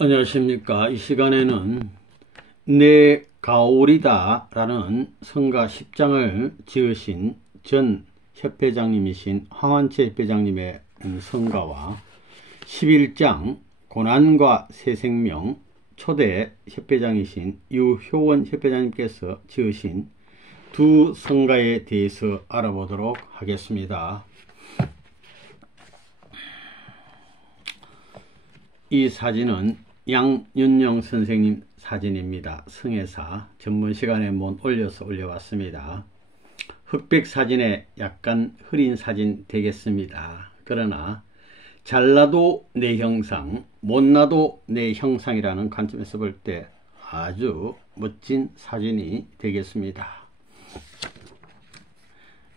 안녕하십니까. 이 시간에는 내 가오리다 라는 성가 10장을 지으신 전 협회장님이신 황환채 협회장님의 성가와 11장 고난과 새 생명 초대 협회장이신 유효원 협회장님께서 지으신 두 성가에 대해서 알아보도록 하겠습니다. 이 사진은 양윤영 선생님 사진입니다. 성애사 전문 시간에 못 올려서 올려왔습니다. 흑백 사진에 약간 흐린 사진 되겠습니다. 그러나 잘나도 내 형상, 못나도 내 형상이라는 관점에서 볼 때 아주 멋진 사진이 되겠습니다.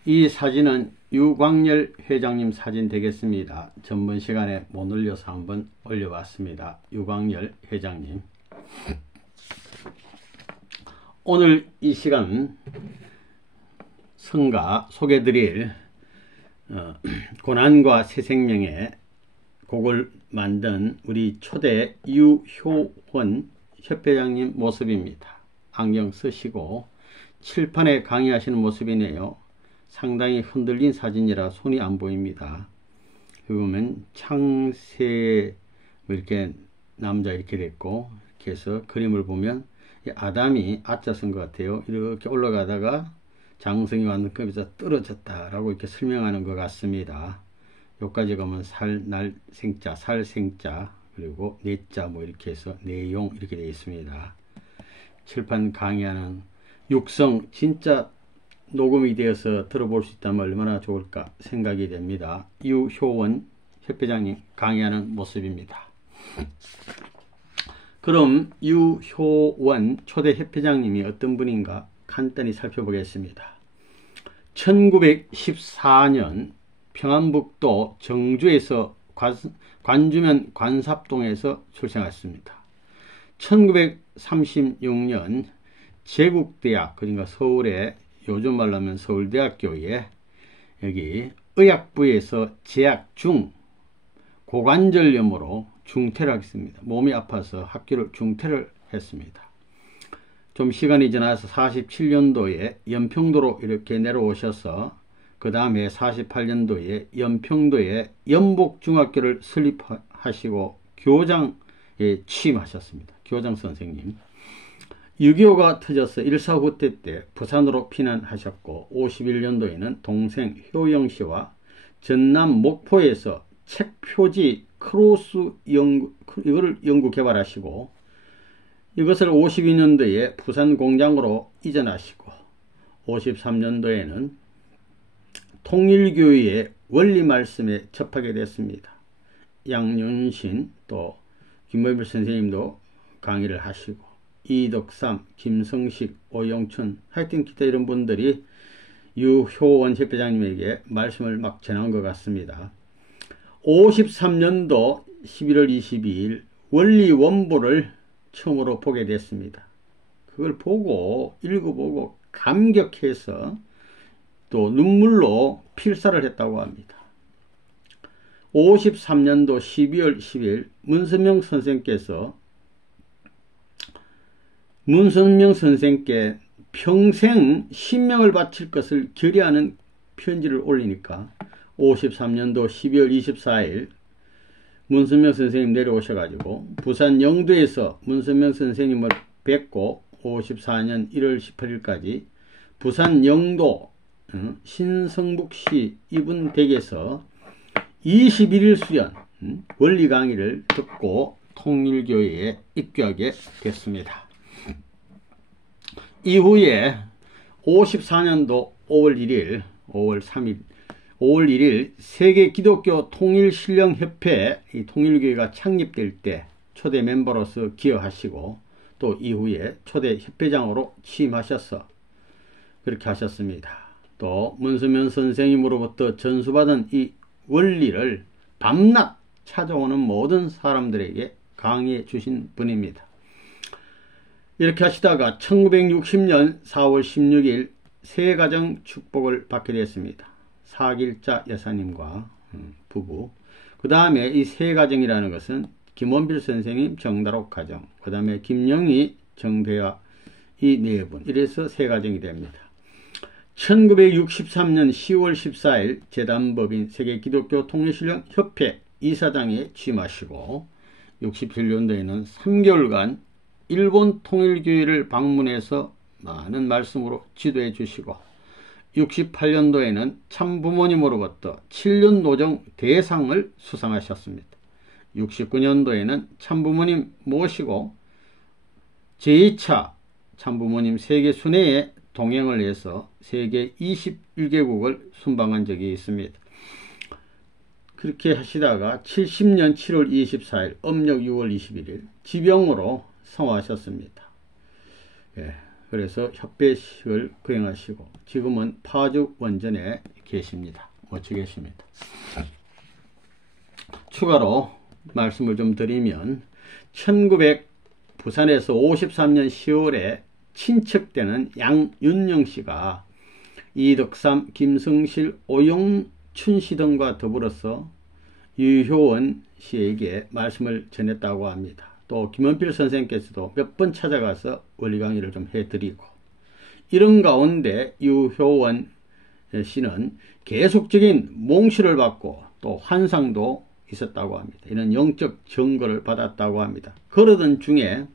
이 사진은 유광열 회장님 사진 되겠습니다. 전번 시간에 못 올려서 한번 올려봤습니다. 유광열 회장님. 오늘 이 시간 성가 소개드릴 고난과 새 생명의 곡을 만든 우리 초대 유효원 협회장님 모습입니다. 안경 쓰시고 칠판에 강의하시는 모습이네요. 상당히 흔들린 사진이라 손이 안 보입니다. 여기 보면 창세 이렇게 남자 이렇게 됐고, 이렇게 해서 그림을 보면 아담이 아자 쓴 것 같아요. 이렇게 올라가다가 장성이 왔는 급에서 떨어졌다라고 이렇게 설명하는 것 같습니다. 여기까지 가면 날 생자, 살 생자, 그리고 내자 뭐 이렇게 해서 내용 이렇게 되어 있습니다. 칠판 강의하는 육성 진짜 녹음이 되어서 들어볼 수 있다면 얼마나 좋을까 생각이 됩니다. 유효원 협회장님 강의하는 모습입니다. 그럼 유효원 초대 협회장님이 어떤 분인가 간단히 살펴보겠습니다. 1914년 평안북도 정주에서 관주면 관삽동에서 출생했습니다. 1936년 제국대학, 그러니까 서울의 요즘 말로 하면 서울대학교에 여기 의학부에서 재학 중 고관절염으로 중퇴를 하겠습니다. 몸이 아파서 학교를 중퇴를 했습니다. 좀 시간이 지나서 47년도에 연평도로 이렇게 내려오셔서 그 다음에 48년도에 연평도에 연복중학교를 설립하시고 교장에 취임하셨습니다. 교장 선생님. 6.25가 터져서 1.4 후퇴 때 부산으로 피난하셨고 51년도에는 동생 효영씨와 전남 목포에서 책표지 크로스 이거를 연구 개발하시고 이것을 52년도에 부산 공장으로 이전하시고 53년도에는 통일교회의 원리 말씀에 접하게 됐습니다. 양윤신 또 김모일 선생님도 강의를 하시고 이덕삼, 김성식, 오영춘, 하여튼 기타 이런 분들이 유효원 협회장님에게 말씀을 막 전한 것 같습니다. 53년도 11월 22일 원리 원보를 처음으로 보게 됐습니다. 그걸 보고 읽어보고 감격해서 또 눈물로 필사를 했다고 합니다. 53년도 12월 10일 문선명 선생께 평생 신명을 바칠 것을 결의하는 편지를 올리니까 53년도 12월 24일 문선명 선생님 내려오셔가지고 부산 영도에서 문선명 선생님을 뵙고 54년 1월 18일까지 부산 영도 신성북시 이분 댁에서 21일 수련 원리 강의를 듣고 통일교회에 입교하게 됐습니다. 이후에 54년도 5월 1일 세계 기독교 통일신령협회 이 통일교회가 창립될 때 초대 멤버로서 기여하시고 또 이후에 초대 협회장으로 취임하셔서 그렇게 하셨습니다. 또 문선명 선생님으로부터 전수받은 이 원리를 밤낮 찾아오는 모든 사람들에게 강의해 주신 분입니다. 이렇게 하시다가 1960년 4월 16일 새가정 축복을 받게 되었습니다. 사길자 여사님과 부부. 그 다음에 이 새가정이라는 것은 김원필 선생님 정다록 가정, 그 다음에 김영희 정대화 이 네 분, 이래서 세 가정이 됩니다. 1963년 10월 14일 재단법인 세계기독교통일신령협회 이사장에 취임하시고 67년도에는 3개월간 일본 통일교회를 방문해서 많은 말씀으로 지도해 주시고 68년도에는 참부모님으로부터 7년 노정 대상을 수상하셨습니다. 69년도에는 참부모님 모시고 제2차 참부모님 세계 순회에 동행을 해서 세계 21개국을 순방한 적이 있습니다. 그렇게 하시다가 70년 7월 24일 음력 6월 21일 지병으로 성화하셨습니다. 예, 그래서 협배식을 거행하시고 지금은 파주 원전에 계십니다. 모처 계십니다. 추가로 말씀을 좀 드리면 부산에서 53년 10월에 친척되는 양윤영 씨가 이덕삼, 김성실, 오영춘 씨 등과 더불어서 유효원 씨에게 말씀을 전했다고 합니다. 또 김원필 선생님께서도 몇 번 찾아가서 원리 강의를 좀 해드리고, 이런 가운데 유효원 씨는 계속적인 몽시를 받고 또 환상도 있었다고 합니다. 이런 영적 증거를 받았다고 합니다. 그러던 중에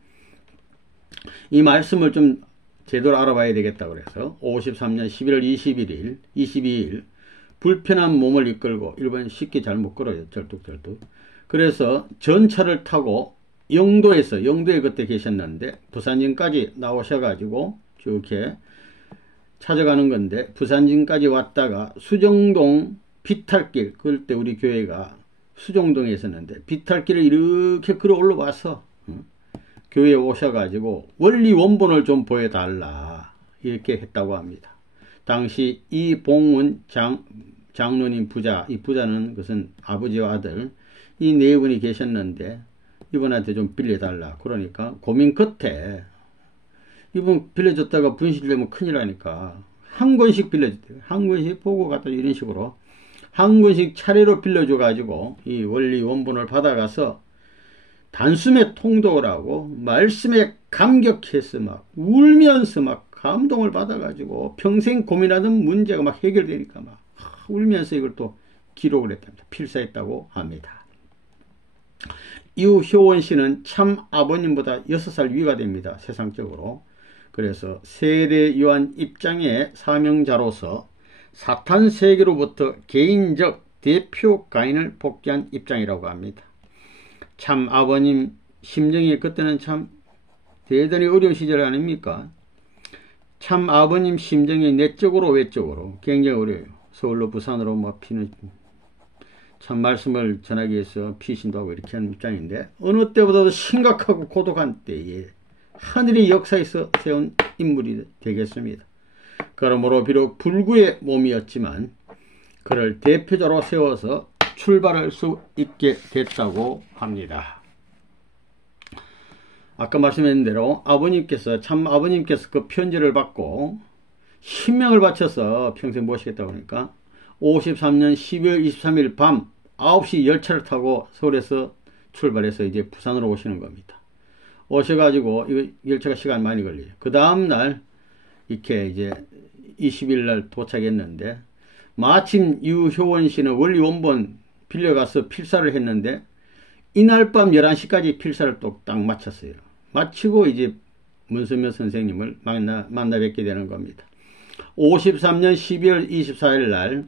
이 말씀을 좀 제대로 알아봐야 되겠다고 그래서 53년 11월 22일 불편한 몸을 이끌고, 일본 쉽게 잘 못 걸어요, 절뚝절뚝. 그래서 전차를 타고 영도에 그때 계셨는데 부산진까지 나오셔가지고 쭉 이렇게 찾아가는 건데, 부산진까지 왔다가 수정동 비탈길, 그때 우리 교회가 수정동에 있었는데 비탈길을 이렇게 걸어 올라와서 교회에 오셔가지고 원리 원본을 좀 보여달라 이렇게 했다고 합니다. 당시 이봉훈 장로님 부자, 이 부자는 그것은 아버지와 아들 이 네 분이 계셨는데 이분한테 좀 빌려달라. 그러니까 고민 끝에 이분 빌려줬다가 분실되면 큰일 나니까 한 권씩 빌려줬대요. 한 권씩 보고 갖다 이런 식으로 한 권씩 차례로 빌려줘 가지고 이 원리 원본을 받아가서 단숨에 통독을 하고 말씀에 감격해서 막 울면서 막 감동을 받아가지고 평생 고민하던 문제가 막 해결되니까 막 울면서 이걸 또 기록을 했답니다. 필사했다고 합니다. 유효원 씨는 참 아버님보다 6살 위가 됩니다. 세상적으로. 그래서 세례 요한 입장의 사명자로서 사탄 세계로부터 개인적 대표 가인을 복귀한 입장이라고 합니다. 참 아버님 심정이 그때는 참 대단히 어려운 시절 아닙니까? 참 아버님 심정이 내적으로 외적으로 굉장히 어려워요. 서울로 부산으로 막 피는 참 말씀을 전하기 위해서 피신도 하고 이렇게 하는 입장인데, 어느 때보다도 심각하고 고독한 때에 하늘의 역사에서 세운 인물이 되겠습니다. 그러므로 비록 불구의 몸이었지만 그를 대표자로 세워서 출발할 수 있게 됐다고 합니다. 아까 말씀드린 대로 참 아버님께서 그 편지를 받고 신명을 바쳐서 평생 모시겠다고 하니까 53년 12월 23일 밤 9시 열차를 타고 서울에서 출발해서 이제 부산으로 오시는 겁니다. 오셔가지고 이거 열차가 시간 많이 걸려요. 그 다음날 이렇게 이제 20일 날 도착했는데, 마침 유효원 씨는 원리 원본 빌려가서 필사를 했는데 이날 밤 11시까지 필사를 또 딱 마쳤어요. 마치고 이제 문선명 선생님을 만나 뵙게 되는 겁니다. 53년 12월 24일 날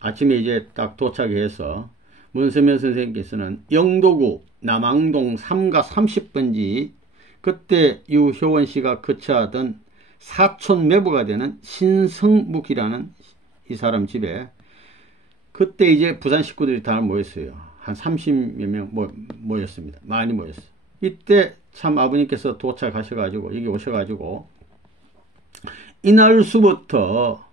아침에 이제 딱 도착해서 문선명 선생님께서는 영도구 남항동 3가 30번지 그때 유효원 씨가 거처하던 사촌 매부가 되는 신성묵이라는 이 사람 집에 그때 이제 부산 식구들이 다 모였어요. 한 30여 명 모였습니다. 많이 모였어요. 이때 참 아버님께서 도착하셔가지고 여기 오셔가지고 이날수부터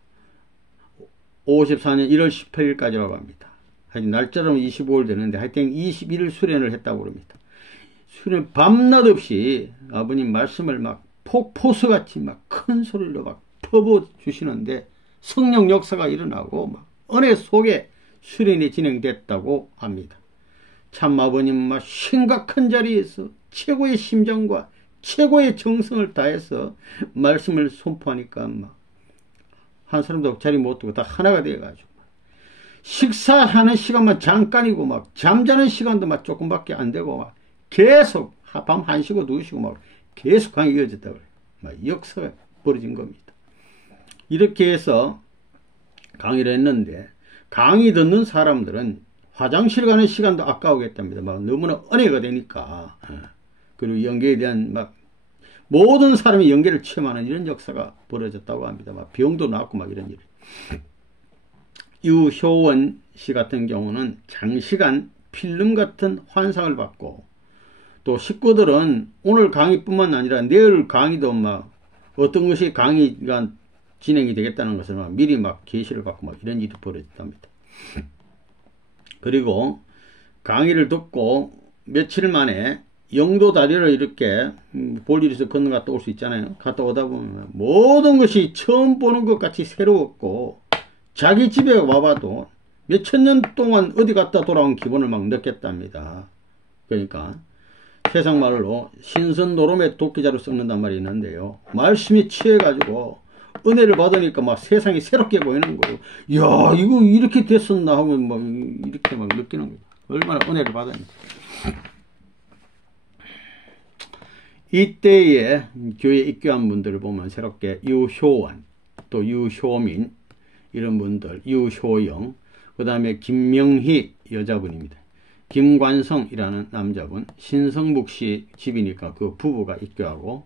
54년 1월 18일까지라고 합니다. 하여튼 날짜로는 25일 되는데 하여튼 21일 수련을 했다고 그럽니다. 수련 밤낮 없이 아버님 말씀을 막 폭포수같이 막 큰 소리로 막 퍼부어 주시는데 성령 역사가 일어나고 막 은혜 속에 수련이 진행됐다고 합니다. 참 아버님은 막 심각한 자리에서 최고의 심정과 최고의 정성을 다해서 말씀을 선포하니까 막 한 사람도 자리 못 두고 다 하나가 되어가지고 식사하는 시간만 잠깐이고 막 잠자는 시간도 막 조금밖에 안 되고 막 계속 밤 1시고 2시고 막 계속 강의 이어졌다고 그래요. 막 역사가 벌어진 겁니다. 이렇게 해서 강의를 했는데 강의 듣는 사람들은 화장실 가는 시간도 아까우겠답니다. 막 너무나 은혜가 되니까. 그리고 연계에 대한 막 모든 사람이 연계를 체험하는 이런 역사가 벌어졌다고 합니다. 막 병도 낫고 막 이런 일. 유효원 씨 같은 경우는 장시간 필름 같은 환상을 받고 또 식구들은 오늘 강의뿐만 아니라 내일 강의도 막 어떤 것이 강의가 진행이 되겠다는 것을 막 미리 막 계시를 받고 막 이런 일이 벌어졌답니다. 그리고 강의를 듣고 며칠 만에 영도 다리를 이렇게 볼 일이 있어 건너갔다 올 수 있잖아요. 갔다 오다 보면 모든 것이 처음 보는 것 같이 새로웠고 자기 집에 와봐도 몇천 년 동안 어디 갔다 돌아온 기분을 막 느꼈답니다. 그러니까 세상 말로 신선노름의 도끼자루 썩는단 말이 있는데요. 말씀이 취해가지고 은혜를 받으니까 막 세상이 새롭게 보이는 거예요. 야, 이거 이렇게 됐었나 하고 막 이렇게 막 느끼는 거예요. 얼마나 은혜를 받았는지. 이때에 교회 입교한 분들을 보면 새롭게 유효원, 또 유효민 이런 분들, 유효영, 그 다음에 김명희 여자분입니다. 김관성이라는 남자분, 신성묵 씨 집이니까 그 부부가 입교하고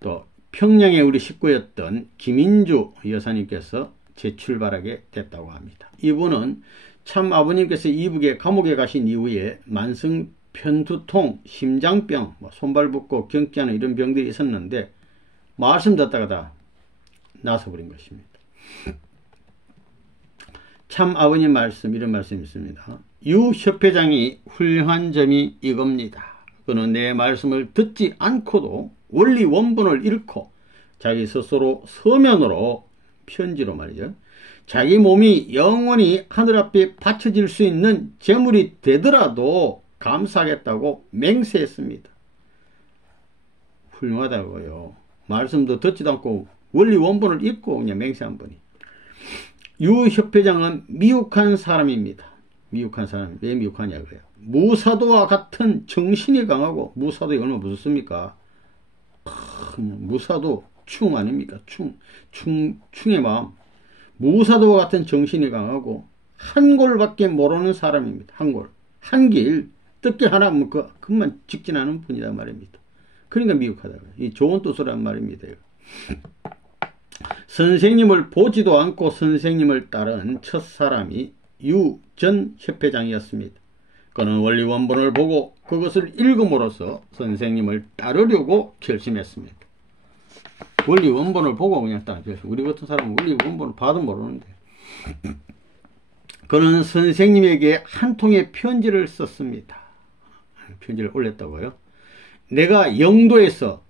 또 평양에 우리 식구였던 김인주 여사님께서 재출발하게 됐다고 합니다. 이분은 참 아버님께서 이북에 감옥에 가신 이후에 만성 편두통, 심장병, 손발 붓고 경기하는 이런 병들이 있었는데 말씀 듣다가 다 나서버린 것입니다. 참 아버님 말씀, 이런 말씀이 있습니다. 유 협회장이 훌륭한 점이 이겁니다. 그는 내 말씀을 듣지 않고도 원리 원본을 잃고 자기 스스로 서면으로 편지로 말이죠. 자기 몸이 영원히 하늘 앞에 바쳐질 수 있는 재물이 되더라도 감사하겠다고 맹세했습니다. 훌륭하다고요. 말씀도 듣지도 않고 원리 원본을 읽고 그냥 맹세한 분이. 유 협회장은 미혹한 사람입니다. 미혹한 사람. 왜 미혹하냐고요. 무사도와 같은 정신이 강하고, 무사도 얼마나 무섭습니까? 무사도 충 아닙니까? 충의 마음. 무사도와 같은 정신이 강하고 한 골밖에 모르는 사람입니다. 한 골. 한 길. 뜻길 하나 뭐 그것만 직진하는 분이란 말입니다. 그러니까 미혹하다고요. 이 좋은 뜻으란 말입니다. 선생님을 보지도 않고 선생님을 따른 첫 사람이 유 전 협회장이었습니다. 그는 원리 원본을 보고 그것을 읽음으로써 선생님을 따르려고 결심했습니다. 원리 원본을 보고 그냥 따르죠. 우리 같은 사람은 원리 원본을 봐도 모르는데. 그는 선생님에게 한 통의 편지를 썼습니다. 편지를 올렸다고요. 내가 영도에서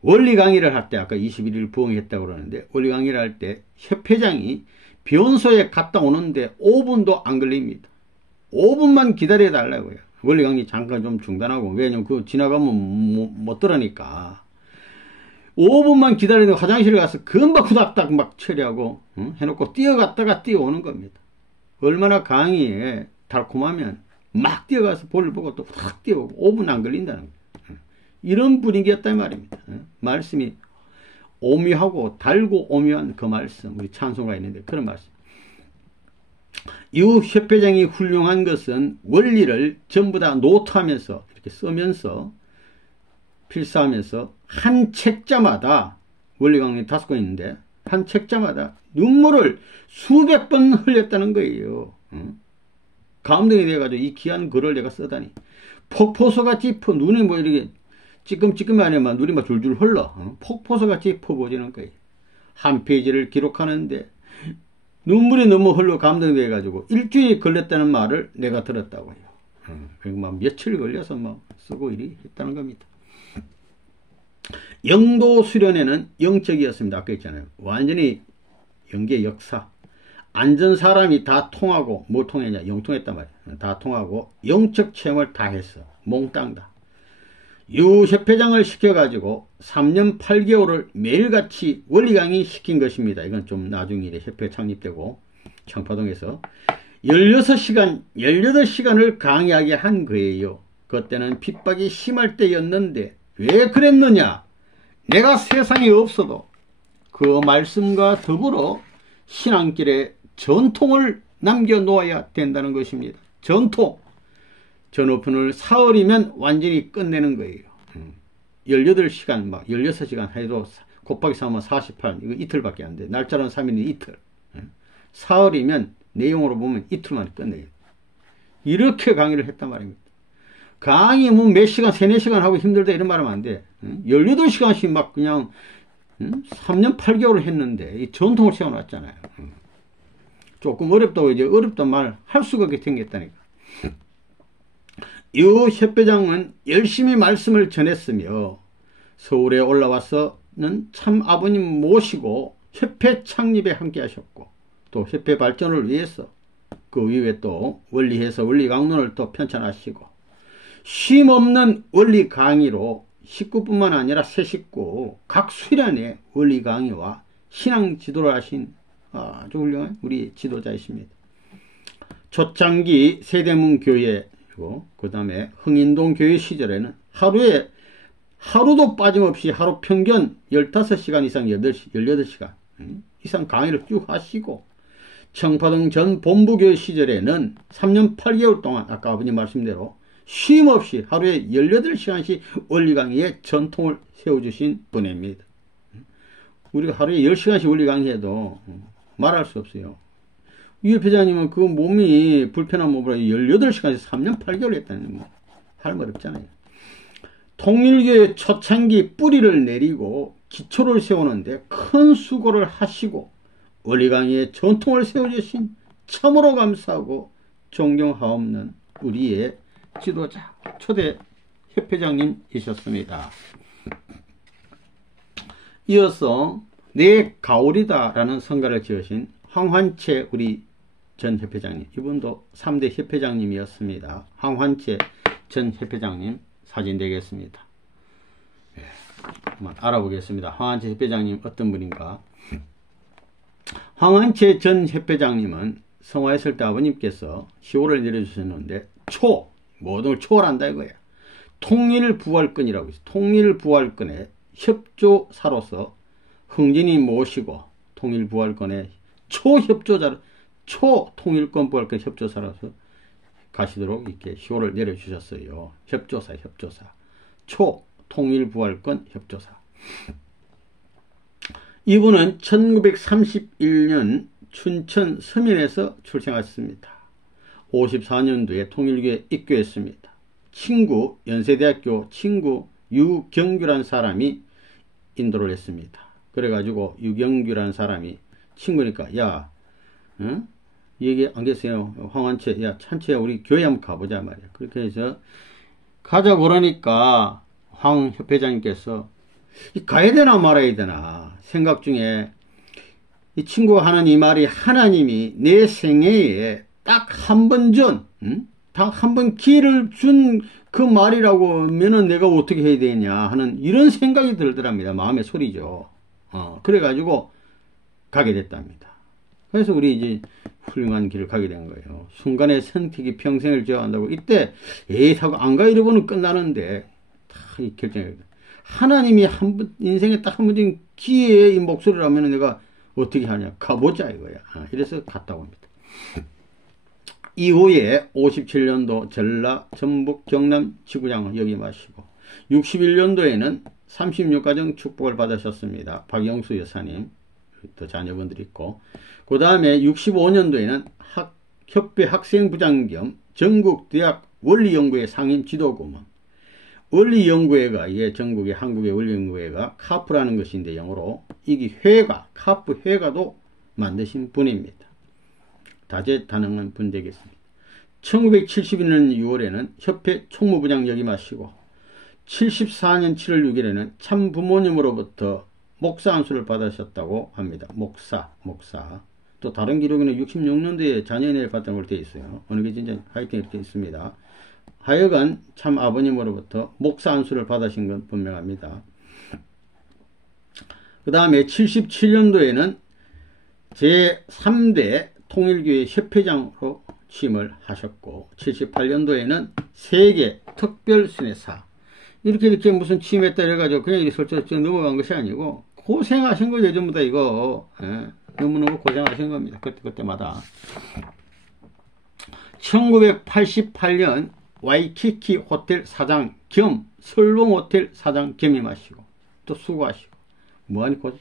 원리 강의를 할 때, 아까 21일 부흥했다고 그러는데, 원리 강의를 할 때 협회장이 변소에 갔다 오는데 5분도 안 걸립니다. 5분만 기다려 달라고요. 원리 강의 잠깐 좀 중단하고, 왜냐면 그거 지나가면 못 들으니까. 5분만 기다리는데 화장실에 가서 금방 후닥닥 막 처리하고 해놓고 뛰어갔다가 뛰어오는 겁니다. 얼마나 강의에 달콤하면 막 뛰어가서 볼을 보고 또 확 뛰어오고 5분 안 걸린다는 거예요. 이런 분위기였단 말입니다. 말씀이 오묘하고 달고 오묘한 그 말씀, 우리 찬송가 있는데 그런 말씀. 유 협회장이 훌륭한 것은 원리를 전부 다 노트하면서 이렇게 쓰면서 필사하면서 한 책자마다, 원리 강의 5권 있는데 한 책자마다 눈물을 수백 번 흘렸다는 거예요. 감동이 돼가지고 이 귀한 글을 내가 쓰다니. 폭포수같이 눈이 뭐 이렇게 찌끔찌끔이 아니면 눈이 막 줄줄 흘러. 폭포수같이 퍼부어지는 거예요. 한 페이지를 기록하는데 눈물이 너무 흘러 감동이 돼가지고 일주일이 걸렸다는 말을 내가 들었다고요. 그리고 막 며칠 걸려서 막 쓰고 이리 했다는 겁니다. 영도 수련회는 영적이었습니다. 아까 했잖아요. 완전히 영계 역사. 앉은 사람이 다 통하고, 뭐 통했냐? 영통했단 말이야. 다 통하고 영적 체험을 다 했어. 몽땅 다. 유 협회장을 시켜가지고 3년 8개월을 매일같이 원리 강의 시킨 것입니다. 이건 좀 나중 일에 협회 창립되고 청파동에서 16시간, 18시간을 강의하게 한 거예요. 그때는 핍박이 심할 때였는데 왜 그랬느냐? 내가 세상에 없어도 그 말씀과 더불어 신앙길에 전통을 남겨놓아야 된다는 것입니다. 전통. 전오픈을 사흘이면 완전히 끝내는 거예요. 18시간, 막 16시간 해도 곱하기 3하면 48, 이거 이틀밖에 안 돼. 날짜는 3일이 이틀. 사흘이면 내용으로 보면 이틀 만에 끝내요. 이렇게 강의를 했단 말입니다. 강의 뭐 몇 시간, 3, 4시간 하고 힘들다 이런 말 하면 안 돼. 18시간씩 막 그냥 3년 8개월을 했는데 이 전통을 세워놨잖아요. 조금 어렵다고 이제 어렵단 말 할 수가 없게 생겼다니까. 유 협회장은 열심히 말씀을 전했으며 서울에 올라와서는 참 아버님 모시고 협회 창립에 함께 하셨고 또 협회 발전을 위해서 그 이후에 또 원리해서 원리 강론을 또 편찬하시고 쉼 없는 원리 강의로 식구뿐만 아니라 새 식구 각 수련의 원리 강의와 신앙 지도를 하신 아주 훌륭한 우리 지도자이십니다. 초창기 세대문 교회 그 다음에 흥인동 교회 시절에는 하루도 빠짐없이 하루 평균 15시간 이상 18시간 이상 강의를 쭉 하시고 청파동 전 본부교회 시절에는 3년 8개월 동안 아까 아버님 말씀대로 쉼없이 하루에 18시간씩 원리 강의에 전통을 세워주신 분입니다. 우리가 하루에 10시간씩 원리 강의해도 말할 수 없어요. 유 회장님은 그 몸이 불편한 몸으로 18시간씩 3년 8개월 했다니 뭐 할 말 없잖아요. 통일교의 초창기 뿌리를 내리고 기초를 세우는데 큰 수고를 하시고 원리 강의에 전통을 세워주신 참으로 감사하고 존경하옵는 우리의 지도자 초대 협회장님이셨습니다. 이어서 내 가오리다 라는 성가를 지으신 황환채 우리 전 협회장님, 이분도 3대 협회장님이었습니다. 황환채 전 협회장님 사진 되겠습니다. 네, 한번 알아보겠습니다. 황환채 협회장님 어떤 분인가? 황환채 전 협회장님은 성화했을 때 아버님께서 시호를 내려주셨는데 모든 걸 초월한다 이거야. 통일부활권이라고 있어요. 통일부활권의 협조사로서 흥진이 모시고 통일부활권의 초협조자, 초통일권 부활권 협조사로서 가시도록 이렇게 시호를 내려주셨어요. 협조사. 초통일부활권 협조사. 이분은 1931년 춘천 서면에서 출생하셨습니다. 54년도에 통일교에 입교했습니다. 연세대학교 친구 유경규란 사람이 인도를 했습니다. 그래가지고 유경규란 사람이 친구니까 야 얘기 안 계세요. 황환채 야 찬채야 우리 교회 한번 가보자 말이야. 그렇게 해서 가자고 그러니까 황 협회장님께서 가야 되나 말아야 되나 생각 중에 이 친구가 하는 이 말이 하나님이 내 생애에 딱 한 번 딱 한 번 기회를 준 그 말이라고 하면은 내가 어떻게 해야 되냐 하는 이런 생각이 들더랍니다. 마음의 소리죠. 그래가지고 가게 됐답니다. 그래서 우리 이제 훌륭한 길을 가게 된 거예요. 순간의 선택이 평생을 저한다고 이때 하고 안 가 이러고는 끝나는데 다 이 결정이 하나님이 인생에 딱 한 번쯤 기회의 이 목소리라면 내가 어떻게 하냐 가보자 이거야. 이래서 갔다 옵니다. 이후에 57년도 전라, 전북, 경남 지구장을 역임하시고 61년도에는 36가정 축복을 받으셨습니다. 박영수 여사님 또 자녀분들이 있고 그 다음에 65년도에는 협회 학생부장 겸 전국대학 원리연구회 상임 지도顧問원리연구회가 전국의 한국의 원리연구회가 카프라는 것인데 영어로 이게 회가 카프 회가도 만드신 분입니다. 다재다능한 분 되겠습니다. 1971년 6월에는 협회 총무부장 역임하시고 74년 7월 6일에는 참부모님으로부터 목사 안수를 받으셨다고 합니다. 목사. 또 다른 기록에는 66년도에 자녀인회를 갔다는 걸 되어 있어요. 어느 게 진짜 하여튼 이렇게 있습니다. 하여간 참 아버님으로부터 목사 안수를 받으신 건 분명합니다. 그 다음에 77년도에는 제3대 통일교회 협회장으로 취임을 하셨고, 78년도에는 세계 특별순회사, 이렇게 무슨 취임했다 이래가지고 그냥 이렇게 설정 넘어간 것이 아니고 고생하신 거죠. 전부 다 이거. 예, 너무너무 고생하신 겁니다. 그때마다. 1988년 와이키키 호텔 사장 겸 설봉 호텔 사장 겸임하시고 또 수고하시고 뭐하니 고생.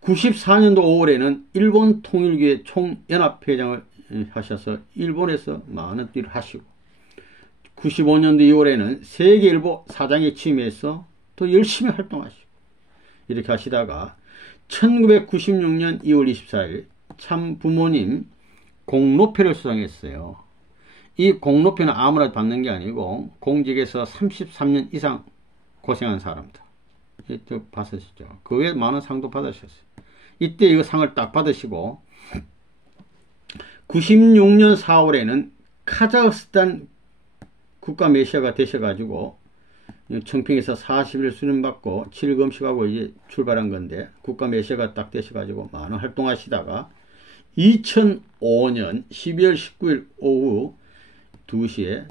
94년도 5월에는 일본 통일교회 총연합회장을 하셔서 일본에서 많은 일을 하시고, 95년도 2월에는 세계일보 사장에 취임해서 또 열심히 활동하시고 이렇게 하시다가 1996년 2월 24일 참 부모님 공로표를 수상했어요. 이 공로표는 아무나 받는 게 아니고 공직에서 33년 이상 고생한 사람들 또 받으셨죠. 그 외에 많은 상도 받으셨어요. 이때 이거 상을 딱 받으시고 96년 4월에는 카자흐스탄 국가 메시아가 되셔가지고 청평에서 40일 수련받고 7일 금식하고 이제 출발한 건데 국가 메시아가 딱 되셔가지고 많은 활동하시다가 2005년 12월 19일 오후 2시에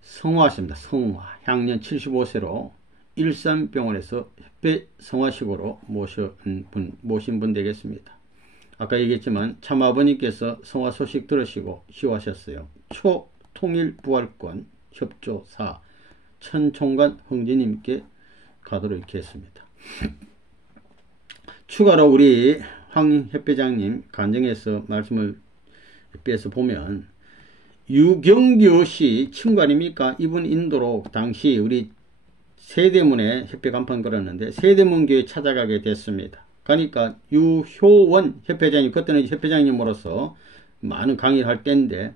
성화하십니다. 성화. 향년 75세로 일산병원에서 협회 성화식으로 모신 분 되겠습니다. 아까 얘기했지만 참 아버님께서 성화 소식 들으시고 희화하셨어요. 초통일부활권 협조사 천총관 흥진님께 가도록 이렇게 했습니다. 추가로 우리 황 협회장님 간증에서 말씀을 빼서 보면 유경규 씨 친구 아닙니까? 이분 인도로 당시 우리 세대문에 협회 간판 걸었는데 세대문교에 찾아가게 됐습니다. 가니까 유효원 협회장님, 그때는 협회장님으로서 많은 강의를 할 때인데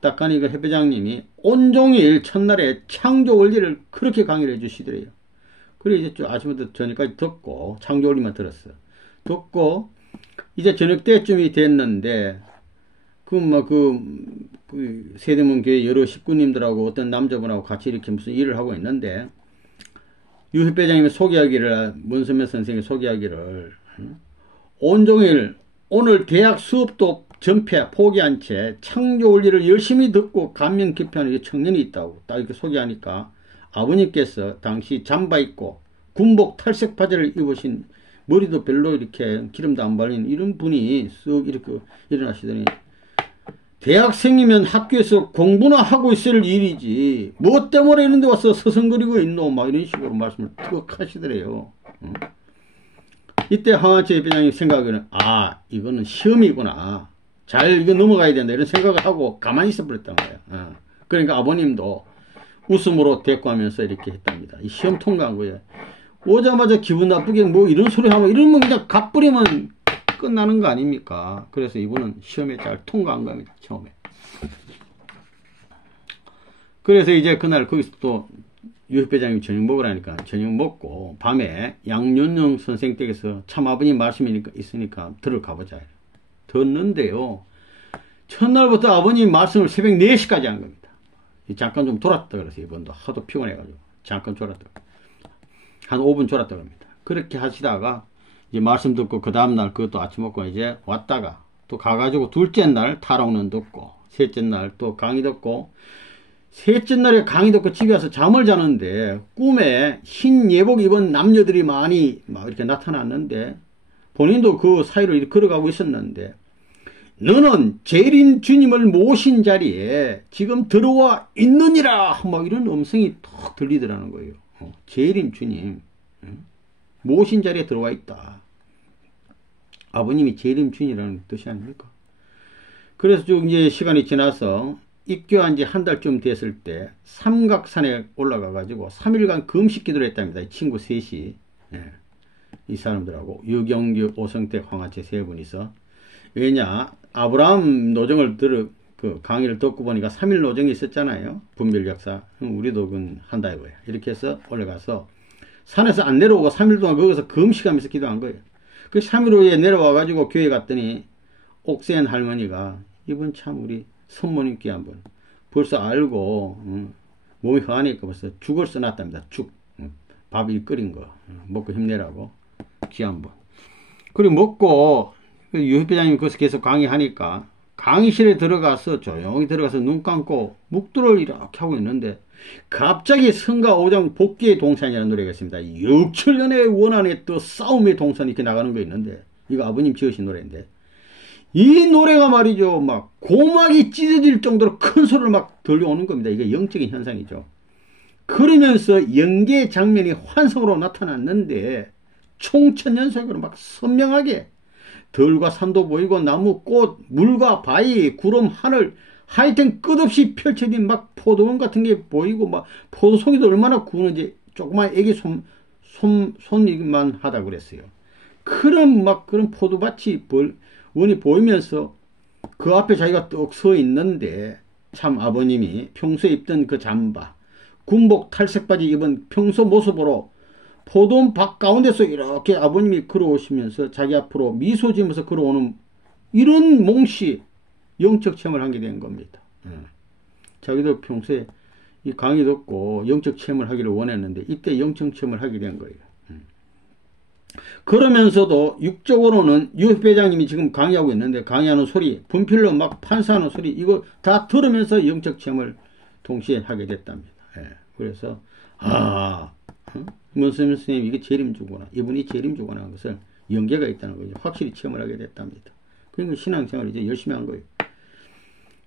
딱 가니까 협회장님이 온종일 첫날에 창조 원리를 그렇게 강의를 해주시더래요. 그래 이제 좀 아침부터 저녁까지 듣고 창조 원리만 들었어요. 듣고 이제 저녁 때쯤이 됐는데 그 세대문 교회 여러 식구님들하고 어떤 남자분하고 같이 이렇게 무슨 일을 하고 있는데 유 협회장님이 소개하기를, 문선매 선생님이 소개하기를 온종일 오늘 대학 수업도 전폐 포기한 채 창조 원리를 열심히 듣고 감명 깊어하는 청년이 있다고 딱 이렇게 소개하니까 아버님께서 당시 잠바 입고 군복 탈색 바지를 입으신, 머리도 별로 이렇게 기름도 안 발린 이런 분이 쓱 이렇게 일어나시더니 대학생이면 학교에서 공부나 하고 있을 일이지 뭐 때문에 이런 데 와서 서성거리고 있노 막 이런 식으로 말씀을 툭 하시더래요. 이때 황한채 회장님 생각에는 이거는 시험이구나, 잘 이거 넘어가야 된다 이런 생각을 하고 가만히 있어 버렸단 거예요. 그러니까 아버님도 웃음으로 대꾸하면서 이렇게 했답니다. 이 시험 통과한 거예요. 오자마자 기분 나쁘게 뭐 이런 소리 하면 이러면 그냥 갚으려면 끝나는 거 아닙니까? 그래서 이분은 시험에 잘 통과한 겁니다. 처음에. 그래서 이제 그날 거기서 또 유협회장님이 저녁 먹으라니까 저녁 먹고 밤에 양윤영 선생 댁에서 참 아버님 말씀이 있으니까 들어 가보자. 듣는데요. 첫날부터 아버님 말씀을 새벽 4시까지 한 겁니다. 잠깐 좀 졸았다 그래서 이번도 하도 피곤해가지고 잠깐 졸았다. 한 5분 졸았다 그럽니다. 그렇게 하시다가 이제 말씀 듣고 그 다음날 그것도 아침 먹고 이제 왔다가 또 가가지고 둘째 날 탈옥론 듣고 셋째 날 또 강의 듣고 셋째 날에 강의 듣고 집에 와서 잠을 자는데 꿈에 흰 예복 입은 남녀들이 많이 막 이렇게 나타났는데 본인도 그 사이로 이렇게 걸어가고 있었는데 너는 재림 주님을 모신 자리에 지금 들어와 있느니라 막 이런 음성이 톡 들리더라는 거예요. 재림 주님 모신 자리에 들어와 있다. 아버님이 재림 주님이라는 뜻이 아닙니까? 그래서 좀 이제 시간이 지나서 입교한 지 한 달쯤 됐을 때 삼각산에 올라가 가지고 3일간 금식 기도를 했답니다. 이 친구 셋이. 이 사람들하고 유경규, 오성택, 황하채 세 분이서. 왜냐 아브라함 노정을 그 강의를 듣고 보니까 3일 노정이 있었잖아요. 분별 역사. 우리도 그건 한다 이거야. 이렇게 해서 올라가서 산에서 안 내려오고 3일 동안 거기서 금식하면서 기도한 거예요. 그 3일 후에 내려와 가지고 교회 갔더니 옥센 할머니가 이분 참 우리 선모님께 한번 벌써 알고 몸이 허하니까 벌써 죽을 써놨답니다. 죽. 밥이 끓인 거 먹고 힘내라고 귀한 분. 그리고 먹고 유 협회장님이 거기서 계속 강의하니까 강의실에 들어가서 조용히 들어가서 눈 감고 묵두를 이렇게 하고 있는데 갑자기 성가 5장 복귀의 동산이라는 노래가 있습니다. 6천년의 원한의 또 싸움의 동산 이렇게 나가는 거 있는데 이거 아버님 지으신 노래인데 이 노래가 말이죠 막 고막이 찢어질 정도로 큰 소리를 막 들려오는 겁니다. 이게 영적인 현상이죠. 그러면서 연계 장면이 환성으로 나타났는데 총천연색으로 막 선명하게 들과 산도 보이고 나무, 꽃, 물과 바위, 구름, 하늘 하여튼 끝없이 펼쳐진 막 포도원 같은 게 보이고 막 포도송이도 얼마나 구우는지 조그만 애기 손이만 하다 그랬어요. 그런 포도밭이 원이 보이면서 그 앞에 자기가 떡 서 있는데 참 아버님이 평소에 입던 그 잠바 군복 탈색 바지 입은 평소 모습으로 포도원 밭 가운데서 이렇게 아버님이 걸어오시면서 자기 앞으로 미소 지으면서 걸어오는 이런 몽시 영적 체험을 하게 된 겁니다. 자기도 평소에 이 강의 듣고 영적 체험을 하기를 원했는데 이때 영적 체험을 하게 된 거예요. 그러면서도 육적으로는 유 회장님이 지금 강의하고 있는데 강의하는 소리, 분필로 막 판사하는 소리 이거 다 들으면서 영적 체험을 동시에 하게 됐답니다. 그래서 문선민 선생님 이게 재림주구나 이분이 재림주구나 하는 것을 연계가 있다는 거죠. 확실히 체험을 하게 됐답니다. 그러니까 신앙생활을 이제 열심히 한 거예요.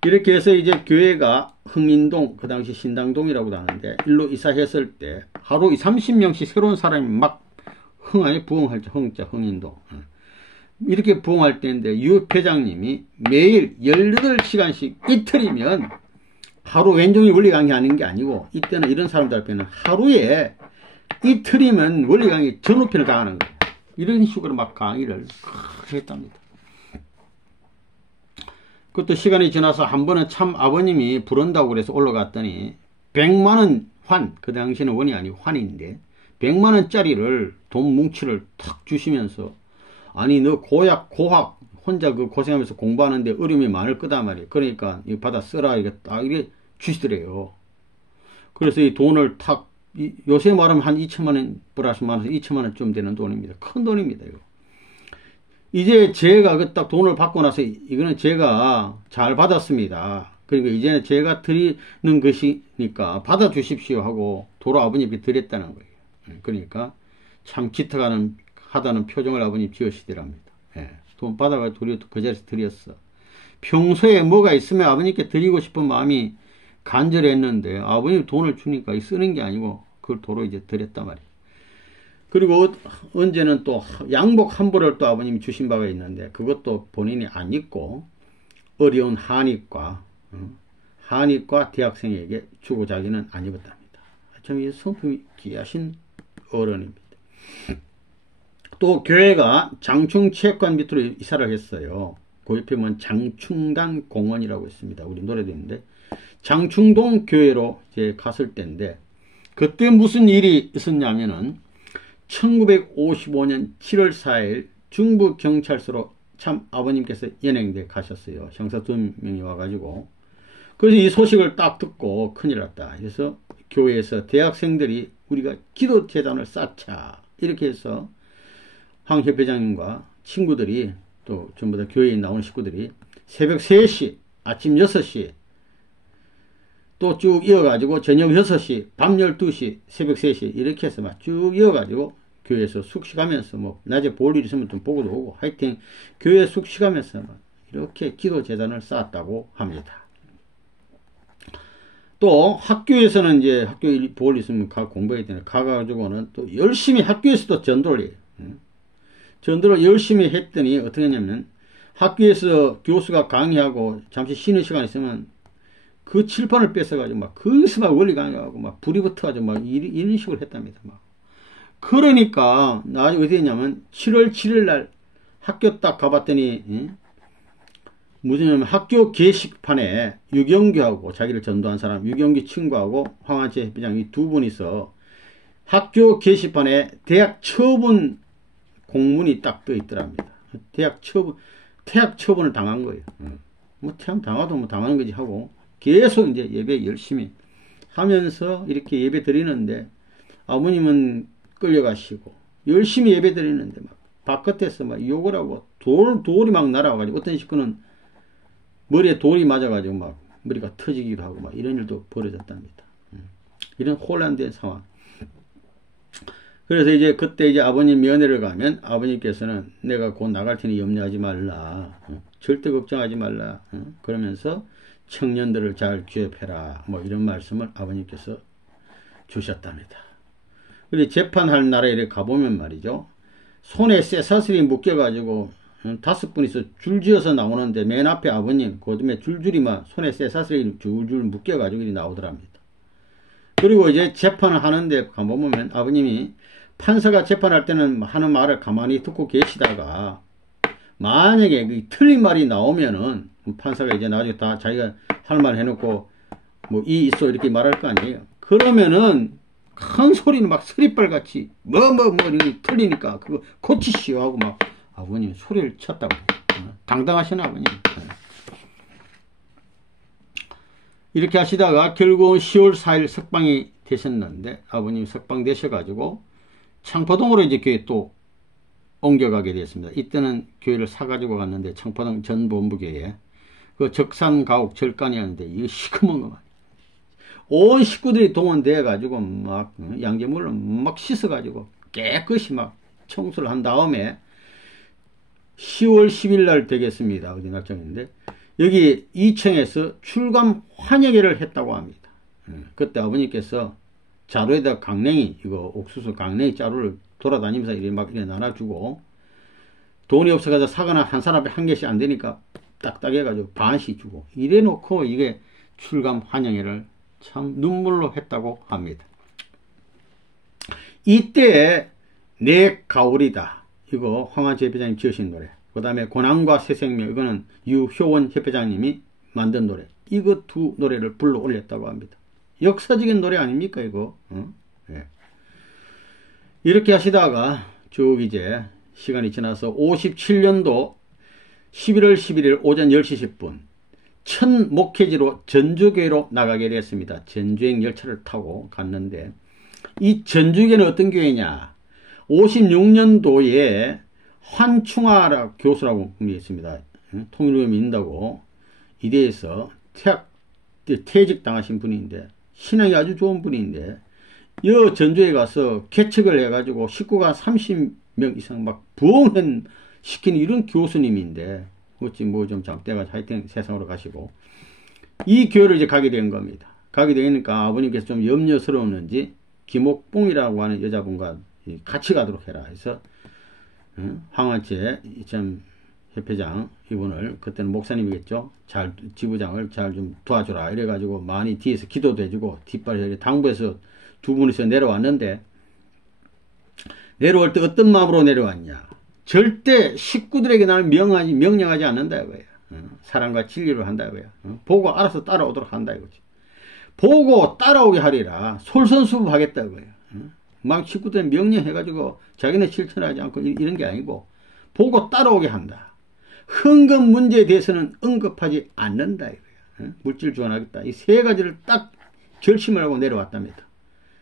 이렇게 해서 이제 교회가 흥인동 그 당시 신당동이라고도 하는데 일로 이사했을 때 하루 30명씩 새로운 사람이 막 흥하니 부흥할 때 흥자 흥인동 이렇게 부흥할 때인데 유 회장님이 매일 18시간씩 이틀이면 하루 왼종일 원리 강의하는 게 아니고 이때는 이런 사람들 앞에는 하루에 이틀이면 원리 강의 전후편을 강하는 거예요. 이런 식으로 막 강의를 했답니다. 그것도 시간이 지나서 한 번은 참 아버님이 부른다고 그래서 올라갔더니 100만원 환, 그 당시에는 원이 아니고 환인데 100만원짜리를 돈 뭉치를 탁 주시면서 아니 너 고학 혼자 그 고생하면서 공부하는데 어려움이 많을 거다 말이에요. 그러니까 이거 받아 써라 이거 딱 이게 주시더래요. 그래서 이 돈을 탁 요새 말하면 한 2천만원 플러스 2천만원쯤 되는 돈입니다. 큰 돈입니다. 이거. 이제 제가 그 딱 돈을 받고 나서 이거는 제가 잘 받았습니다. 그러니까 이제는 제가 드리는 것이니까 받아 주십시오 하고 도로 아버님께 드렸다는 거예요. 그러니까 참 기특하다는 표정을 아버님 지으시더랍니다. 돈 받아가지고 그 자리에서 드렸어. 평소에 뭐가 있으면 아버님께 드리고 싶은 마음이 간절했는데 아버님 돈을 주니까 쓰는 게 아니고 그걸 도로 이제 드렸단 말이에요. 그리고 언제는 또 양복 한 벌을 또 아버님이 주신 바가 있는데 그것도 본인이 안 입고 어려운 한의과 대학생에게 주고 자기는 안 입었답니다. 참 이 성품이 귀하신 어른입니다. 또 교회가 장충체육관 밑으로 이사를 했어요. 그 옆에 보면 장충단 공원이라고 있습니다. 우리 노래도 있는데 장충동 교회로 이제 갔을 때인데 그때 무슨 일이 있었냐면은 1955년 7월 4일 중부경찰서로 참 아버님께서 연행돼 가셨어요. 형사 2명이 와가지고. 그래서 이 소식을 딱 듣고 큰일 났다. 그래서 교회에서 대학생들이 우리가 기도재단을 쌓자. 이렇게 해서 황 협회장님과 친구들이 또 전부 다 교회에 나오는 식구들이 새벽 3시, 아침 6시 또 쭉 이어가지고 저녁 6시, 밤 12시, 새벽 3시 이렇게 해서 막 쭉 이어가지고 교회에서 숙식하면서 뭐 낮에 볼 일 있으면 좀 보고도 오고 하여튼 교회 숙식하면서 막 이렇게 기도재단을 쌓았다고 합니다. 또 학교에서는 이제 학교 볼 일 있으면 공부해야 되는 가가지고는 또 열심히 학교에서도 전도를 해요. 전도를 열심히 했더니 어떻게 했냐면 학교에서 교수가 강의하고 잠시 쉬는 시간 있으면 그 칠판을 뺏어가지고 막 거기서 막 원리 강의하고 막 불이 붙어가지고 막 이런 식으로 했답니다. 막. 그러니까 나중에 어떻게 했냐면 7월 7일 날 학교 딱 가봤더니 무슨 학교 게시판에 유경규하고 자기를 전도한 사람 유경규 친구하고 황한채 회장 이 두 분이서 학교 게시판에 대학 처분 공문이 딱 떠 있더랍니다. 대학 처분 퇴학 처분을 당한 거예요. 뭐 퇴학 당하도 뭐 당하는 거지 하고 계속 이제 예배 열심히 하면서 이렇게 예배 드리는데 아버님은 끌려가시고 열심히 예배 드리는데 막 바깥에서 막 욕을 하고 돌이 막 날아와가지고 어떤 식구는 머리에 돌이 맞아가지고 막 머리가 터지기도 하고 막 이런 일도 벌어졌답니다. 이런 혼란된 상황. 그래서 이제 그때 이제 아버님 면회를 가면 아버님께서는 내가 곧 나갈 테니 염려하지 말라. 절대 걱정하지 말라. 그러면서 청년들을 잘 교육해라. 뭐 이런 말씀을 아버님께서 주셨답니다. 그리고 재판할 나라에 이렇게 가보면 말이죠. 손에 쇠사슬이 묶여가지고 5분이서 줄지어서 나오는데 맨 앞에 아버님, 그다음에 줄줄이 막 손에 쇠사슬이 줄줄 묶여가지고 나오더랍니다. 그리고 이제 재판을 하는데 가보면 아버님이 판사가 재판할 때는 하는 말을 가만히 듣고 계시다가 만약에 틀린 말이 나오면은 판사가 이제 나중에 다 자기가 할 말 해놓고 뭐 이 있어 이렇게 말할 거 아니에요. 그러면은 큰 소리는 막 서리빨같이 이렇게 틀리니까 그거 고치시오 하고 막 아버님 소리를 쳤다고. 당당하신 아버님. 이렇게 하시다가 결국 10월 4일 석방이 되셨는데 아버님 석방 되셔가지고 창포동으로 이제 교회 또 옮겨가게 되었습니다. 이때는 교회를 사가지고 갔는데 창포동 전본부교회 그 적산가옥 절간이었는데 이거 시커먼 거 온 식구들이 동원되어 가지고 막 양재물로 막 씻어 가지고 깨끗이 막 청소를 한 다음에 10월 10일 날 되겠습니다. 어디 날짜인데 여기 2층에서 출감 환영회를 했다고 합니다. 그때 아버님께서 자루에다 강냉이 이거 옥수수 강냉이 자루를 돌아다니면서 이렇게 막 이렇게 나눠주고 돈이 없어가지고 사거나 한 사람에 한 개씩 안 되니까 딱딱해가지고 반씩 주고 이래 놓고 이게 출감 환영회를 참 눈물로 했다고 합니다. 이때 내 가오리다 이거 황환지 협회장님 지으신 노래, 그 다음에 고난과 새생명 이거는 유효원 협회장님이 만든 노래, 이거 두 노래를 불러 올렸다고 합니다. 역사적인 노래 아닙니까 이거? 예. 이렇게 하시다가 쭉 이제 시간이 지나서 57년도 11월 11일 오전 10시 10분 첫 목회지로 전주교회로 나가게 됐습니다. 전주행 열차를 타고 갔는데 이 전주교회는 어떤 교회냐, 56년도에 환충하 교수라고 있습니다. 통일교회 믿는다고 이대에서 퇴직 당하신 분인데 신앙이 아주 좋은 분인데 이 전주에 가서 개척을 해가지고 식구가 30명 이상 막 부흥 시키는 이런 교수님인데 어찌 뭐 좀 잘못돼가지고 하여튼 세상으로 가시고 이 교회를 이제 가게 된 겁니다. 가게 되니까 아버님께서 좀 염려스러웠는지 김옥봉이라고 하는 여자분과 같이 가도록 해라 해서 황환채 협회장 이분을 그때는 목사님이겠죠. 잘 지부장을 잘 좀 도와줘라 이래가지고 많이 뒤에서 기도도 해주고 뒷발에 당부해서 두 분이서 내려왔는데 내려올 때 어떤 마음으로 내려왔냐. 절대 식구들에게 나를 명령하지 않는다 이거예요. 사랑과 진리로 한다 이거예요. 보고 알아서 따라오도록 한다 이거지. 보고 따라오게 하리라. 솔선수범하겠다 이거예요. 막 식구들 명령해가지고 자기는 실천하지 않고 이런 게 아니고 보고 따라오게 한다. 헌금 문제에 대해서는 언급하지 않는다 이거예요. 물질 주관하겠다. 이 세 가지를 딱 결심을 하고 내려왔답니다.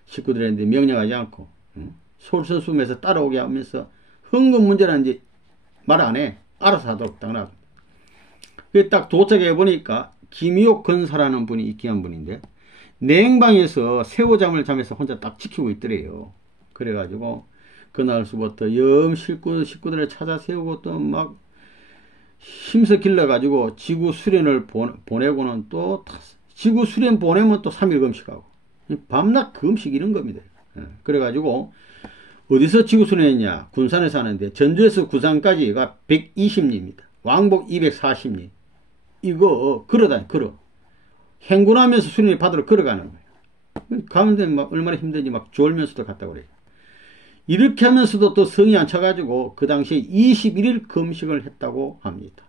식구들한테 명령하지 않고 솔선수범해서 따라오게 하면서 헌금 문제는 이제 말 안 해. 알아서 하도록 당연하고. 딱 도착해 보니까 김희옥 근사라는 분이 있긴 분인데 냉방에서 새우잠을 자면서 혼자 딱 지키고 있더래요. 그래가지고 그날서부터 식구들을 찾아 세우고 또 막 힘써 길러가지고 지구 수련을 보내고는 또 지구 수련 보내면 또 3일 금식하고 밤낮 금식 이런 겁니다. 그래가지고 어디서 지구 수련했냐? 군산에서 하는데 전주에서 구산까지가 120리입니다. 왕복 240리. 이거 걸어. 행군하면서 수련을 받으러 걸어가는 거예요. 가는데 막 얼마나 힘든지 막 졸면서도 갔다 그래요. 이렇게 하면서도 또 성이 안 차가지고 그 당시에 21일 금식을 했다고 합니다.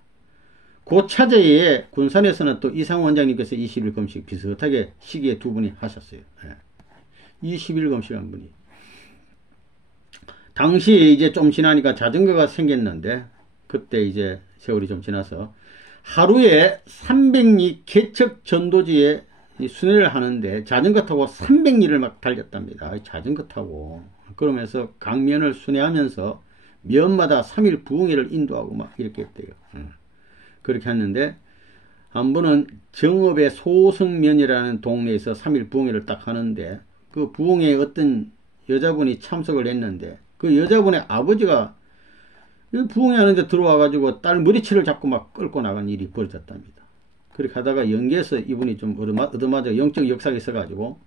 그 차제에 군산에서는 또 이상 원장님께서 20일 금식 비슷하게 시기에 두 분이 하셨어요. 20일 금식한 분이. 당시에 이제 좀 지나니까 자전거가 생겼는데 그때 이제 세월이 좀 지나서 하루에 300리 개척 전도지에 순회를 하는데 자전거 타고 300리를 막 달렸답니다. 자전거 타고. 그러면서 강면을 순회하면서 면마다 3일 부흥회를 인도하고 막 이렇게 했대요. 그렇게 했는데 한 번은 정읍의 소성면이라는 동네에서 3일 부흥회를 딱 하는데 그 부흥회에 어떤 여자분이 참석을 했는데 그 여자분의 아버지가 부흥회 하는데 들어와가지고 딸 머리채를 잡고 막 끌고 나간 일이 벌어졌답니다. 그렇게 하다가 연계해서 이분이 좀 얻어맞아 영적 역사가 있어가지고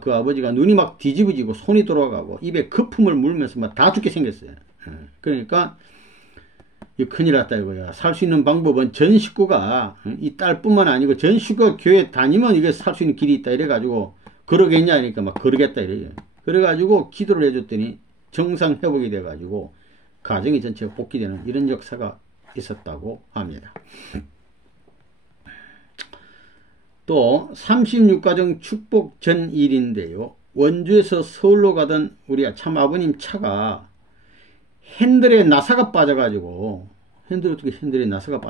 그 아버지가 눈이 막 뒤집어지고 손이 돌아가고 입에 거품을 물면서 막 다 죽게 생겼어요. 그러니까 이 큰일 났다 이거야. 살 수 있는 방법은 전 식구가 이 딸뿐만 아니고 전 식구가 교회 다니면 이게 살 수 있는 길이 있다 이래가지고 그러겠냐 하니까 막 그러겠다 이래요. 그래가지고 기도를 해줬더니 정상 회복이 돼가지고 가정이 전체가 복귀되는 이런 역사가 있었다고 합니다. 또 36가정 축복 전일인데요. 원주에서 서울로 가던 우리 참 아버님 차가 핸들에 나사가 빠져가지고 핸들에 나사가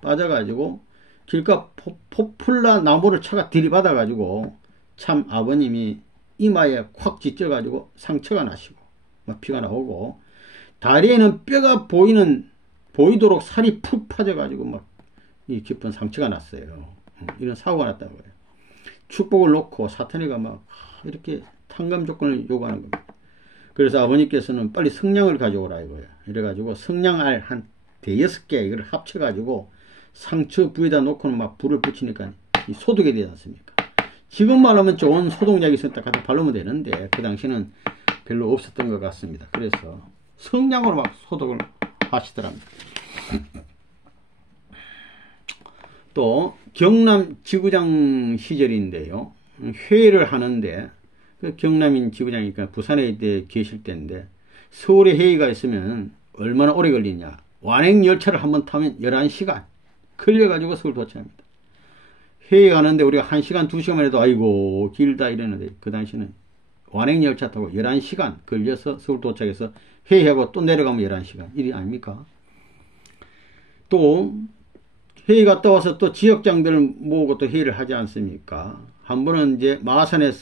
빠져가지고 길가 포플라 나무를 차가 들이받아가지고 참 아버님이 이마에 콱 찢어가지고 상처가 나시고 막 피가 나오고 다리에는 뼈가 보이도록 살이 푹 파져가지고 막 이 깊은 상처가 났어요. 이런 사고가 났다고 해요. 축복을 놓고 사탄이가 막 이렇게 탕감 조건을 요구하는 겁니다. 그래서 아버님께서는 빨리 성냥을 가져오라 이거예요. 이래가지고 성냥알 한 대여섯 개 이걸 합쳐가지고 상처 부위에다 놓고는 막 불을 붙이니까 이 소독이 되지 않습니까? 지금 말하면 좋은 소독약이 있으면 딱 갖다 바르면 되는데 그 당시는 별로 없었던 것 같습니다. 그래서 성냥으로 막 소독을 하시더랍니다. 또 경남 지구장 시절인데요. 회의를 하는데 그 경남인 지구장이니까 부산에 계실 때인데 서울에 회의가 있으면 얼마나 오래 걸리냐. 완행열차를 한번 타면 11시간 걸려가지고 서울 도착합니다. 회의 가는데 우리가 1시간 2시간만 해도 아이고 길다 이랬는데 그 당시는 완행열차 타고 11시간 걸려서 서울 도착해서 회의하고 또 내려가면 11시간 일이 아닙니까? 또 회의 갔다 와서 또 지역장들을 모으고 또 회의를 하지 않습니까? 한 번은 이제 마산에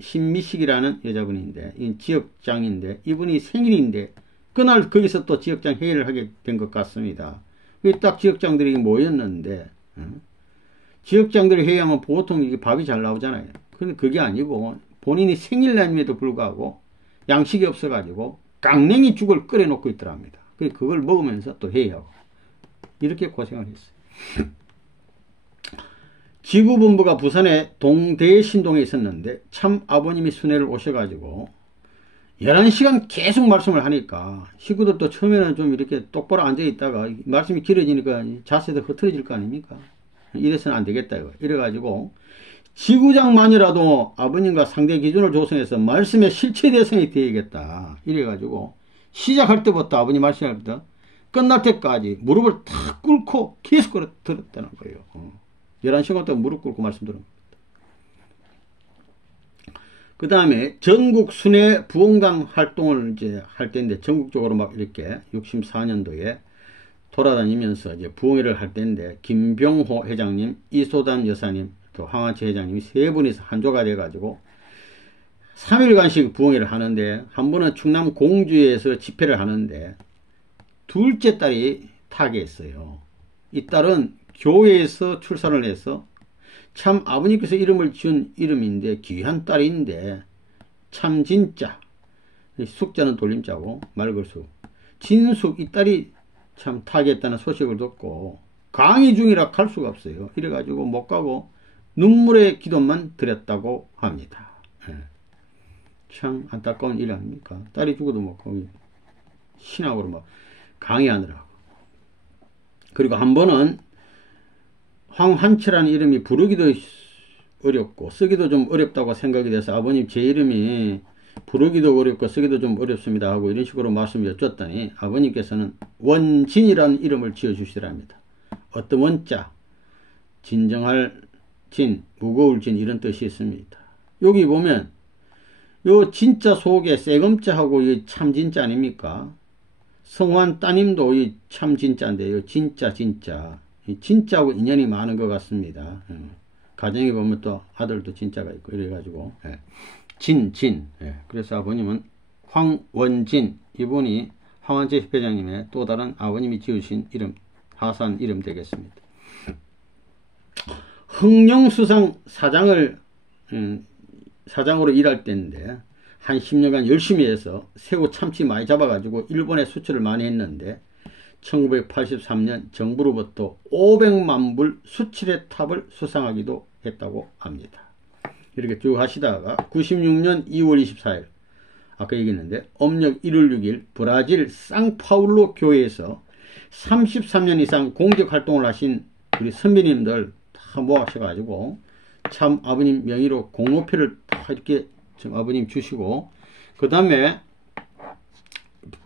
신미식이라는 여자분인데 지역장인데 이분이 생일인데 그날 거기서 또 지역장 회의를 하게 된 것 같습니다. 딱 지역장들이 모였는데 지역장들이 회의하면 보통 이게 밥이 잘 나오잖아요. 근데 그게 아니고 본인이 생일날임에도 불구하고 양식이 없어가지고 깡냉이 죽을 끓여놓고 있더랍니다. 그걸 먹으면서 또 회의하고 이렇게 고생을 했어요. 지구본부가 부산의 동대신동에 있었는데 참 아버님이 순회를 오셔가지고 11시간 계속 말씀을 하니까 식구들도 처음에는 좀 이렇게 똑바로 앉아있다가 말씀이 길어지니까 자세도 흐트러질 거 아닙니까? 이래서는 안 되겠다 이거. 이래가지고 지구장만이라도 아버님과 상대 기준을 조성해서 말씀의 실체 대상이 되어야겠다. 이래가지고 시작할 때부터 아버님 말씀할 때부터 끝날 때까지 무릎을 탁 꿇고 계속 들었다는 거예요. 11시간 동안 무릎 꿇고 말씀 들은 겁니다. 그 다음에 전국 순회 부흥단 활동을 이제 할 때인데 전국적으로 막 이렇게 64년도에 돌아다니면서 이제 부흥회를 할 때인데 김병호 회장님, 이소담 여사님, 또 황화채 회장님이 세 분이서 한조가 돼가지고 3일간씩 부흥회를 하는데 한 번은 충남 공주에서 집회를 하는데 둘째 딸이 타계했어요. 이 딸은 교회에서 출산을 해서 참 아버님께서 이름을 지은 이름인데 귀한 딸인데 참 진짜 숙자는 돌림자고 말글숙 진숙 이 딸이 참 타계했다는 소식을 듣고 강의 중이라 갈 수가 없어요. 이래가지고 못 가고 눈물의 기도만 드렸다고 합니다. 참 안타까운 일 아닙니까? 딸이 죽어도 뭐 거기 신학으로 막 강의하느라고. 그리고 한 번은 황환채라는 이름이 부르기도 어렵고 쓰기도 좀 어렵다고 생각이 돼서 아버님 제 이름이 부르기도 어렵고 쓰기도 좀 어렵습니다 하고 이런 식으로 말씀을 여쭈었더니 아버님께서는 원진이라는 이름을 지어주시랍니다. 어떤 원자, 진정할 진, 무거울 진 이런 뜻이 있습니다. 여기 보면 요 진짜 속에 새금자하고 이 참 진짜 아닙니까? 성환 따님도 이 참 진짜인데요. 진짜. 이 진짜하고 인연이 많은 것 같습니다. 가정에 보면 또 아들도 진짜가 있고 이래가지고 진. 그래서 아버님은 황원진, 이분이 황원재 협회장님의 또 다른 아버님이 지으신 이름, 하산 이름 되겠습니다. 흥룡수상 사장으로 일할 때인데 한 10년간 열심히 해서 새우 참치 많이 잡아가지고 일본에 수출을 많이 했는데 1983년 정부로부터 500만 불 수출의 탑을 수상하기도 했다고 합니다. 이렇게 쭉 하시다가 96년 2월 24일 아까 얘기했는데 음력 1월 6일 브라질 상파울로 교회에서 33년 이상 공적 활동을 하신 우리 선배님들 다 모아셔가지고 참 아버님 명의로 공로표를 다 이렇게 좀 아버님 주시고 그 다음에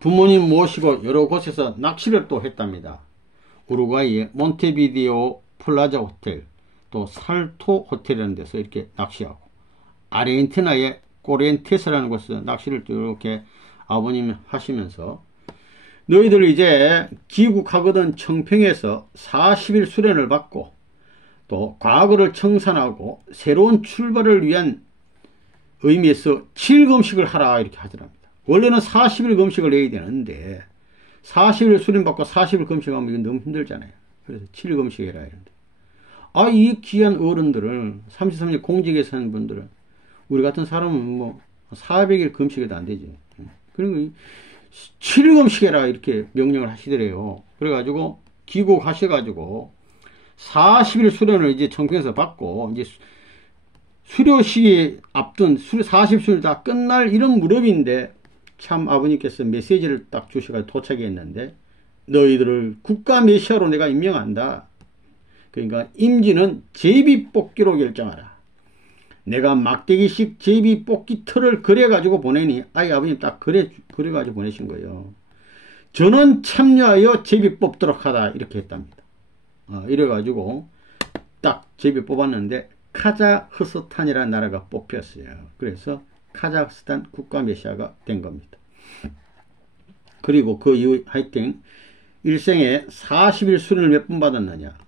부모님 모시고 여러 곳에서 낚시를 또 했답니다. 우루과이의 몬테비데오 플라자 호텔, 또 살토 호텔이라는 데서 이렇게 낚시하고 아르헨티나의 코렌테스라는 곳에서 낚시를 이렇게 아버님이 하시면서 너희들 이제 귀국하거든 청평에서 40일 수련을 받고 또 과거를 청산하고 새로운 출발을 위한 의미에서 7금식을 하라 이렇게 하더랍니다. 원래는 40일 금식을 해야 되는데 40일 수련받고 40일 금식하면 이건 너무 힘들잖아요. 그래서 7금식 해라 이런데 이 귀한 어른들을 33년 공직에 사는 분들은 우리 같은 사람은 뭐 400일 금식해도 안 되지. 그리고 7금식 해라 이렇게 명령을 하시더래요. 그래가지고 귀국하셔가지고 40일 수련을 이제 청평에서 받고 이제 수료식이 앞둔 40수를 다 끝날 이런 무렵인데 참 아버님께서 메시지를 딱 주셔가지고 도착했는데 너희들을 국가 메시아로 내가 임명한다. 그러니까 임기는 제비뽑기로 결정하라. 내가 막대기식 제비뽑기 틀을 그려가지고 보내니 아버님 딱 그래가지고 보내신 거예요. 저는 참여하여 제비 뽑도록 하다 이렇게 했답니다. 이래가지고 딱 제비 뽑았는데 카자흐스탄이라는 나라가 뽑혔어요. 그래서 카자흐스탄 국가 메시아가 된 겁니다. 그리고 그 이후 하여튼 일생에 40일 수련을 몇 번 받았느냐.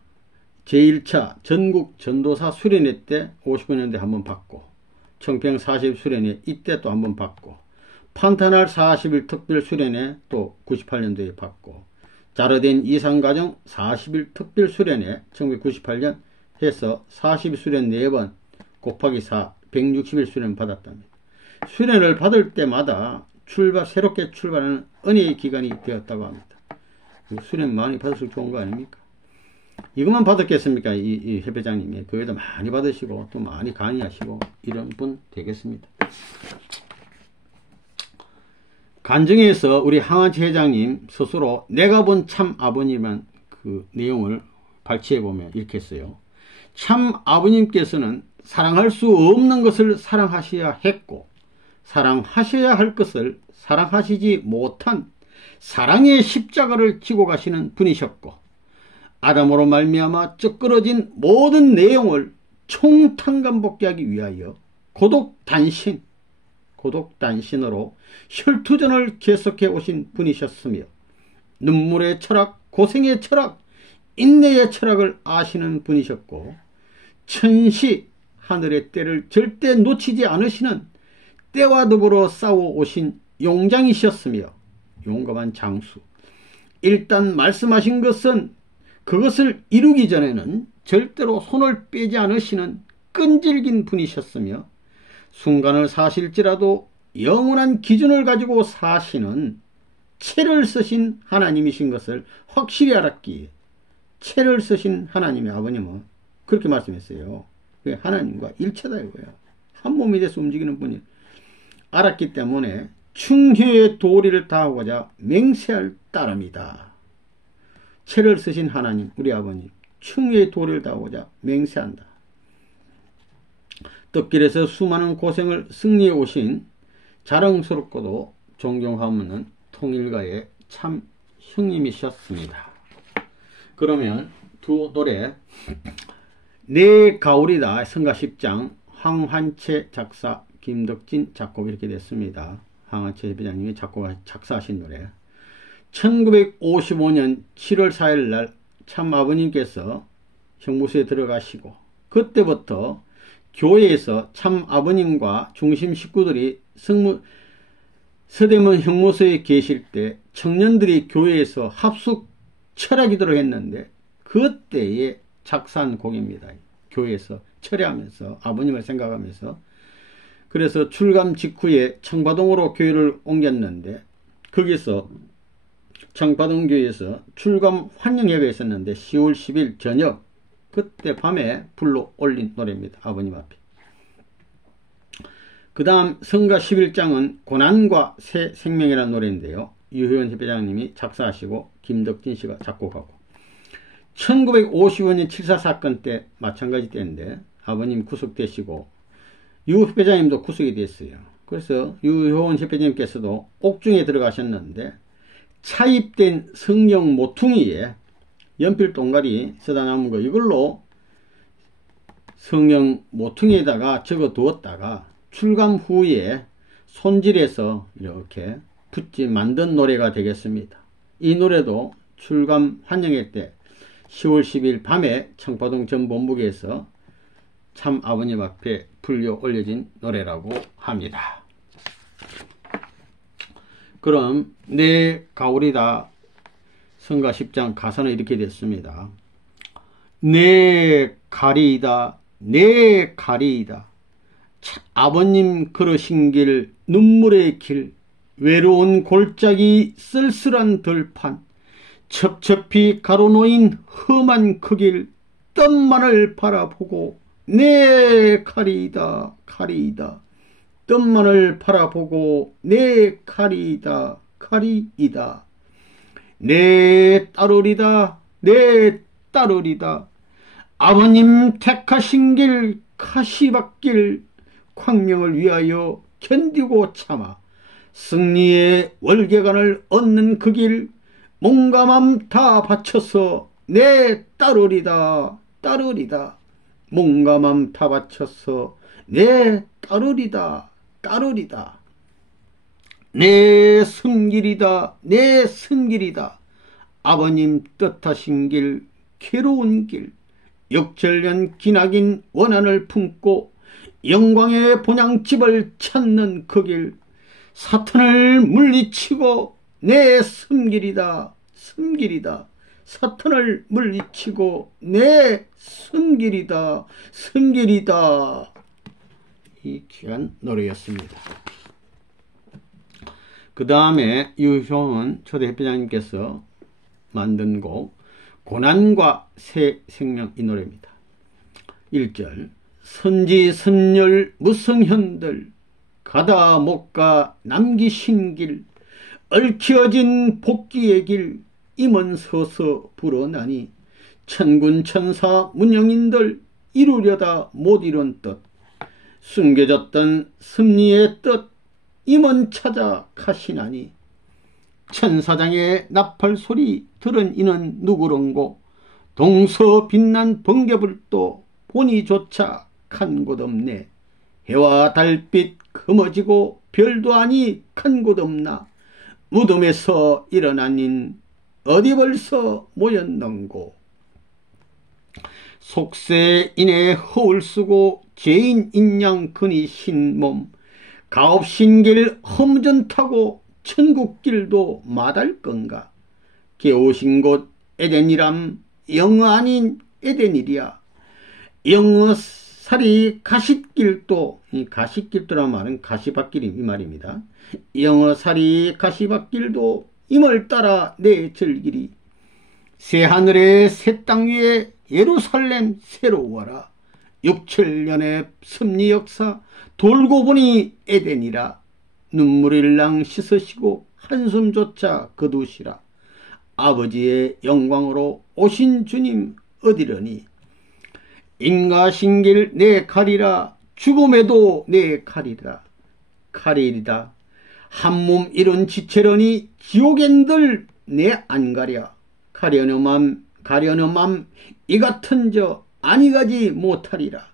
제1차 전국 전도사 수련회 때 59년도에 한번 받고 청평 40일 수련회 이때 또 한번 받고 판타날 40일 특별 수련회 또 98년도에 받고 자르덴 이산가정 40일 특별 수련회 1998년 해서 40일 수련 4번 곱하기 4 160일 수련 받았답니다. 수련을 받을 때마다 새롭게 출발하는 은혜의 기간이 되었다고 합니다. 수련 많이 받을수록 좋은 거 아닙니까? 이것만 받았겠습니까? 이 협회장님이. 그 외에도 많이 받으시고 또 많이 강의하시고 이런 분 되겠습니다. 간증에서 우리 항아치 회장님 스스로 내가 본 참 아버님은 그 내용을 발췌해보면 이렇게 했어요. 참 아버님께서는 사랑할 수 없는 것을 사랑하셔야 했고 사랑하셔야 할 것을 사랑하시지 못한 사랑의 십자가를 지고 가시는 분이셨고 아담으로 말미암아 ጨ끄러진 모든 내용을 총탕감복귀하기 위하여 고독단신으로 혈투전을 계속해 오신 분이셨으며 눈물의 철학, 고생의 철학, 인내의 철학을 아시는 분이셨고 천시 하늘의 때를 절대 놓치지 않으시는 때와 더불어 싸워 오신 용장이셨으며 용감한 장수. 일단 말씀하신 것은 그것을 이루기 전에는 절대로 손을 빼지 않으시는 끈질긴 분이셨으며 순간을 사실지라도 영원한 기준을 가지고 사시는 채를 쓰신 하나님이신 것을 확실히 알았기에 채를 쓰신 하나님의 아버님은 그렇게 말씀했어요. 하나님과 일체다 이거야. 한 몸이 돼서 움직이는 분이 알았기 때문에 충효의 도리를 다하고자 맹세할 따름이다. 채를 쓰신 하나님, 우리 아버님, 충효의 도리를 다하고자 맹세한다. 떡길에서 수많은 고생을 승리해 오신 자랑스럽고도 존경하는 통일가의 참 형님이셨습니다. 그러면 두 노래 내 가오리다 성가 10장 황환채 작사 김덕진 작곡 이렇게 됐습니다. 황하체 협회장님이 작사하신 노래. 1955년 7월 4일 날 참 아버님께서 형무소에 들어가시고 그때부터 교회에서 참 아버님과 중심 식구들이 서대문 형무소에 계실 때 청년들이 교회에서 합숙 철야기도를 했는데 그때에 작사한 곡입니다. 교회에서 철야하면서 아버님을 생각하면서. 그래서 출감 직후에 청파동으로 교회를 옮겼는데 거기서 청파동 교회에서 출감 환영회가 있었는데 10월 10일 저녁 그때 밤에 불러 올린 노래입니다. 아버님 앞에. 그 다음 성가 11장은 고난과 새 생명이라는 노래인데요. 유효원 협회장님이 작사하시고 김덕진 씨가 작곡하고 1955년 7.4 사건 때 마찬가지 때인데 아버님 구속되시고 유 협회장님도 구속이 됐어요. 그래서 유효원 협회장님께서도 옥중에 들어가셨는데 차입된 성령 모퉁이에 연필 동가리 써다 남은 거 이걸로 성령 모퉁이에다가 적어 두었다가 출감 후에 손질해서 이렇게 붙지 만든 노래가 되겠습니다. 이 노래도 출감 환영회 때 10월 10일 밤에 청파동 전 본부에서 참 아버님 앞에 불려 올려진 노래라고 합니다. 그럼 내 가오리다 성가 10장 가사는 이렇게 됐습니다. 내 가리이다 내 가리이다 아버님 걸으신 길 눈물의 길 외로운 골짜기 쓸쓸한 들판 첩첩히 가로놓인 험한 그 길 뜸만을 바라보고 내 가리이다 가리이다 뜸만을 바라보고 내 가리이다 가리이다 내 따르리다 내 따르리다 아버님 택하신 길 가시밭길 광명을 위하여 견디고 참아 승리의 월계관을 얻는 그 길 몸과 맘 다 바쳐서 내 따르리다 따르리다 몸과 맘 다 바쳐서 내 따르리다 따르리다 내 숨길이다 내 숨길이다 아버님 뜻하신 길 괴로운 길 역절년 기나긴 원한을 품고 영광의 본향집을 찾는 그 길 사탄을 물리치고 내 숨길이다 숨길이다 사탄을 물리치고 내 숨길이다 숨길이다. 이 귀한 노래였습니다. 그 다음에 유효원 초대협회장님께서 만든 곡 고난과 새 생명 이 노래입니다. 1절 선지선열 무성현들 가다 못가 남기신 길 얽혀진 복귀의 길 임은 서서 불어나니 천군천사 문영인들 이루려다 못 이룬 뜻 숨겨졌던 섭리의 뜻 임은 찾아 가시나니 천사장의 나팔 소리 들은 이는 누구런고 동서 빛난 번개불도 보니조차 간 곳 없네 해와 달빛 금어지고 별도 아니 간 곳 없나 무덤에서 일어나닌 어디 벌써 모였는고 속세인의 허울 쓰고 죄인 인양 근이 신몸 가업신길 험전 타고 천국길도 마달 건가 깨우신 곳 에덴이람 영어 아닌 에덴이랴 영어살이 가시길도 이 가시길도란 말은 가시밭길이 이 말입니다. 영어살이 가시밭길도 임을 따라 내 절길이 새하늘의 새 땅 위에 예루살렘 새로워라 6,7년의 섭리 역사 돌고 보니 에덴이라 눈물일랑 씻으시고 한숨조차 거두시라 아버지의 영광으로 오신 주님 어디려니 인가신길 내 가리라 죽음에도 내 가리라 가리리다 한몸 이룬 지체러니 지옥엔들 내 안 가랴 가려는 맘 이 같은 저 아니 가지 못하리라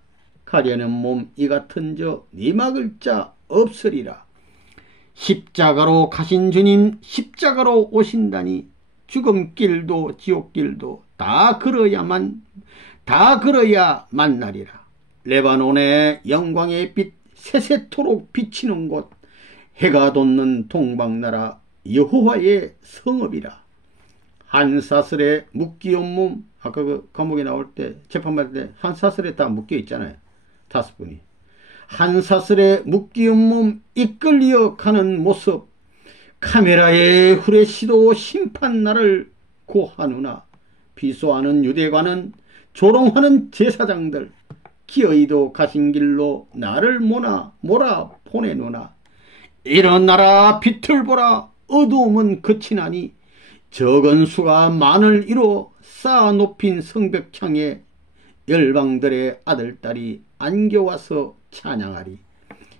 가려는 몸 이 같은 네 막을 자 없으리라. 십자가로 가신 주님 십자가로 오신다니 죽음길도 지옥길도 다 걸어야 만나리라. 레바논의 영광의 빛 세세토록 비치는 곳 해가 돋는 동방나라 여호와의 성읍이라. 한 사슬에 묶이온 몸, 아까 그 감옥에 나올 때 재판받을 때 한 사슬에 다 묶여 있잖아요. 5분이 한 사슬에 묶이온 몸 이끌려 가는 모습, 카메라의 후레쉬도 심판날을 고하누나 비소하는 유대관은 조롱하는 제사장들 기어이도 가신 길로 나를 몰아 보내노나. 일어나라 빛을 보라 어두움은 그치나니 적은 수가 만을 이뤄 쌓아 높인 성벽창에 열방들의 아들딸이 안겨와서 찬양하리.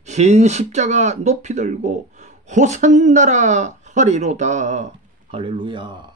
흰 십자가 높이 들고 호산나라 하리로다. 할렐루야.